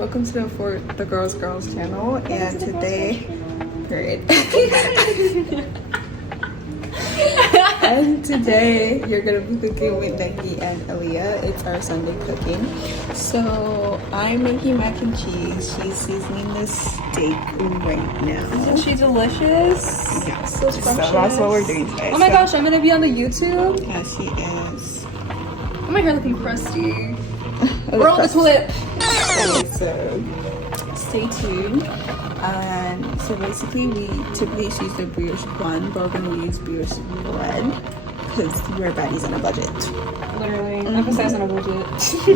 welcome to the Girls channel, and today, period. And today you're gonna be cooking with Nengi and Aliyah. It's our Sunday cooking. So I'm making mac and cheese. She's seasoning the steak right now. Isn't she delicious? Yes. So that's what we're doing today. Oh my gosh, I'm gonna be on the YouTube. Yeah, she is. Oh my hair looking crusty. Roll the clip. So stay tuned. And so basically we typically use the brioche bun, but we're gonna use brioche bread because we're baddies on a budget. Literally, emphasize on a budget.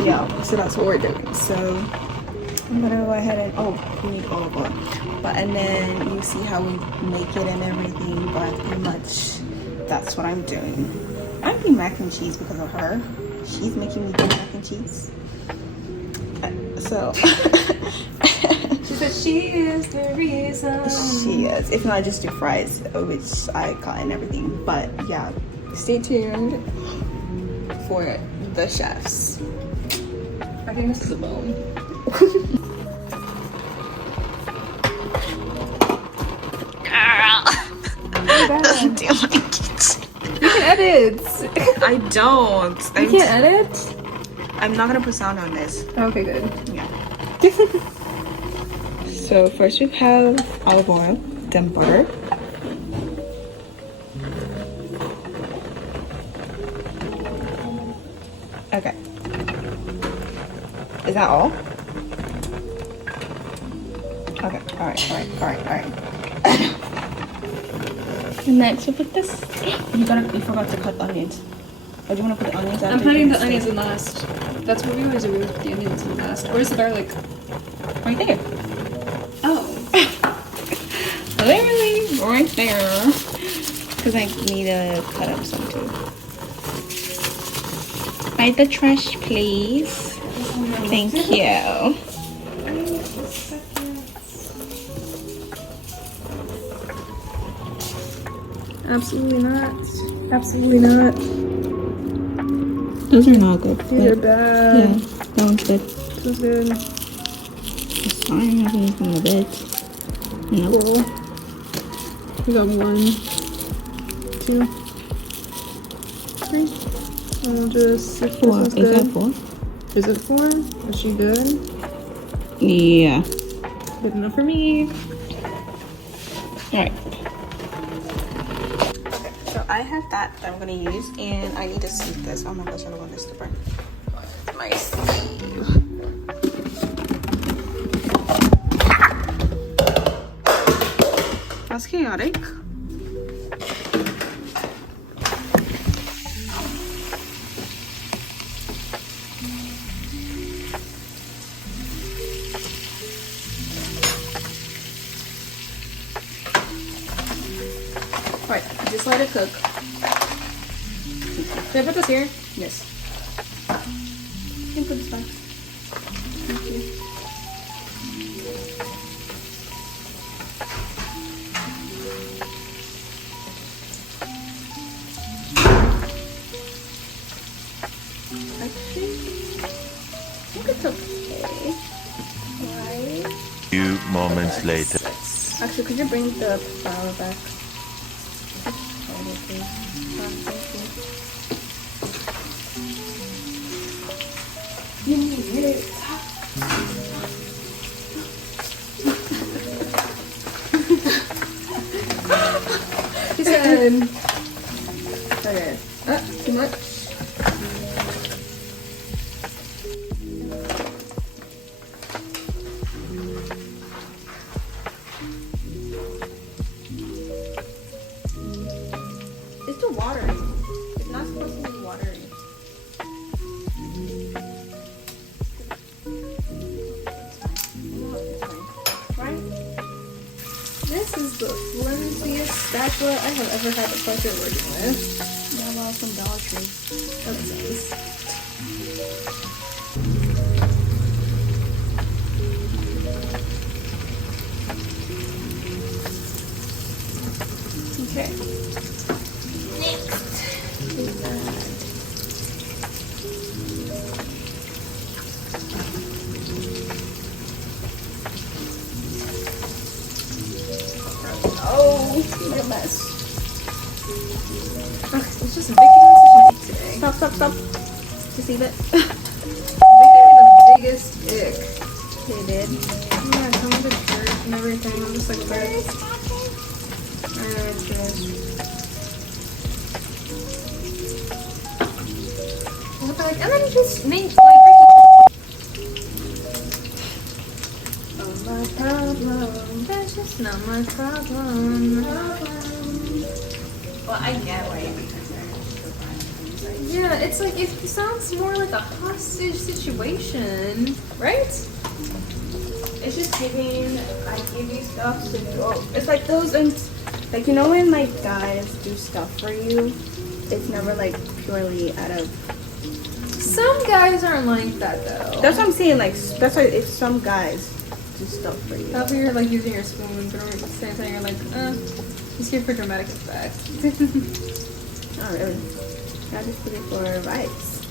Yeah, so that's what we're doing. So I'm gonna go ahead and we need olive oil. And then you see how we make it and everything, but pretty much that's what I'm doing. I'm making mac and cheese because of her. She's making me do mac and cheese. So she said she is the reason. She is. If not, just do fries, which I got and everything. But yeah, stay tuned for the chefs. I think this is a bone. Girl. Oh Do my kitchen. You can edit. I don't. You can't edit? I'm not gonna put sound on this. Okay, good. Yeah. So first we have olive oil, then butter. Okay. Is that all? Okay. All right. Next we put this. You forgot to cut onions. Or do you want to put the onions after? I'm putting the onions in last. That's what we always do with the onions in last. Where's the garlic? Right there. Oh. Literally right there. Because I need to cut up some too. Hide the trash, please. Thank you. Absolutely not. Absolutely not. Those are not good. These are bad. Yeah, that one's good. This is good. It's fine, I think from the bed. No. Cool. We got 1, 2, 3. I'll just see if this one's good. Is that 4? Is it 4? Is she good? Yeah. Good enough for me. Alright. So I have that I'm gonna use, and I need to sieve this. Oh my gosh, I don't want this to burn. My sieve. That's chaotic. Alright, just let it cook. Can I put this here? Yes. You can put this back. Thank you. I think it's okay. Right? Few moments later. Actually, could you bring the flour back? You need it. He's good. Okay. Too much. It's too watery. It's not supposed to be watery. Right? This is the flimsiest spatula I have ever had the pleasure of working with. Yeah, well, from Dollar Tree. That's nice. Okay. Next is that. stop. Just leave it. They gave me the biggest ick. They did. Yeah, some of the shirt and everything. I'm just like, okay. Alright, trash. What the heck? And then just make Oh, my problem. that's just not my problem. Well, I get why you'd be concerned. Yeah, it's like it sounds more like a hostage situation, right? It's just giving, I give you stuff to do. Oh, it's like those, like, you know when like guys do stuff for you, it's never like purely out of. Some guys aren't like that though. That's what I'm saying. Like that's why if some guys do stuff for you. After you're like using your spoons, but at the same time you're like, just here for dramatic effect. Not really. I just put it for vibes.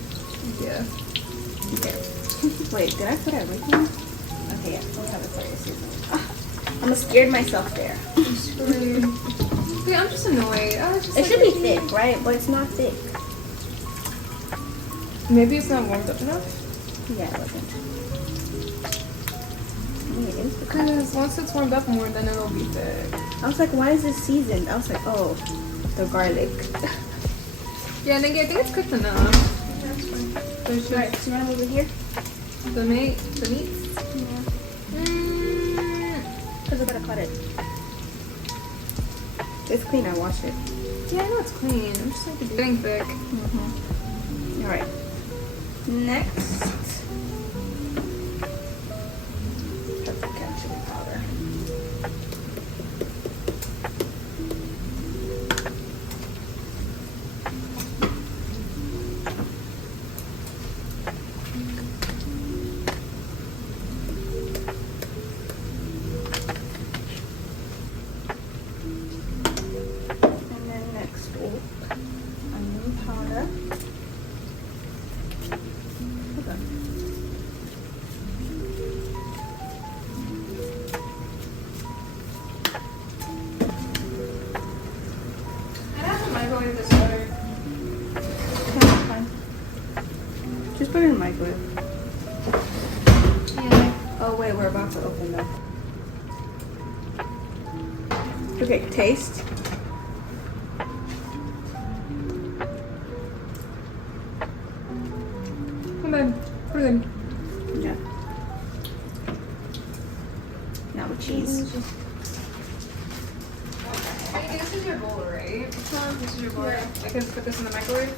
Yeah. Okay. Wait, did I put everything? Okay, yeah. We'll have it for you, Susan. I'm scared myself there. Yeah, I'm just annoyed. It should be thick, right? But it's not thick. Maybe it's not warmed up enough. Yeah, it wasn't. I mean, it is thick. Because once it's warmed up more, then it'll be thick. I was like, why is this seasoned? I was like, oh, the garlic. Yeah, Nengi, I think it's cooked enough. That's fine. There's just Alright, so you want to move it here? the meat. Yeah. Because I gotta cut it. It's clean, I washed it. Yeah, I know it's clean. I'm just like it's getting thick. Mm-hmm. Alright. Next. Paprika chili powder. And then next, onion powder. Hold on. I have to microwave this butter. That's fine. Just put it in the microwave. Yeah. Oh wait, we're about to open them. Okay, taste. Come on. Put it in. Yeah. Now with cheese. Hey, this is your bowl, right? This is your bowl. I can put this in the microwave?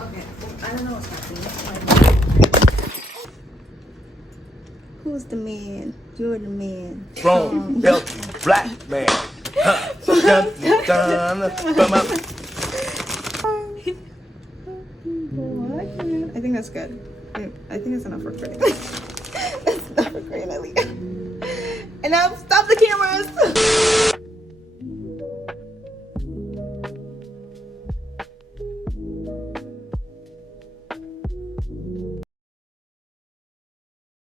Okay, I don't know what's happening. Who's the man? You're the man. Strong, healthy, black man. Dun, dun, dun. I think that's good. I think that's enough for Korean. That's enough for Korean, Aliyah. And now stop the cameras.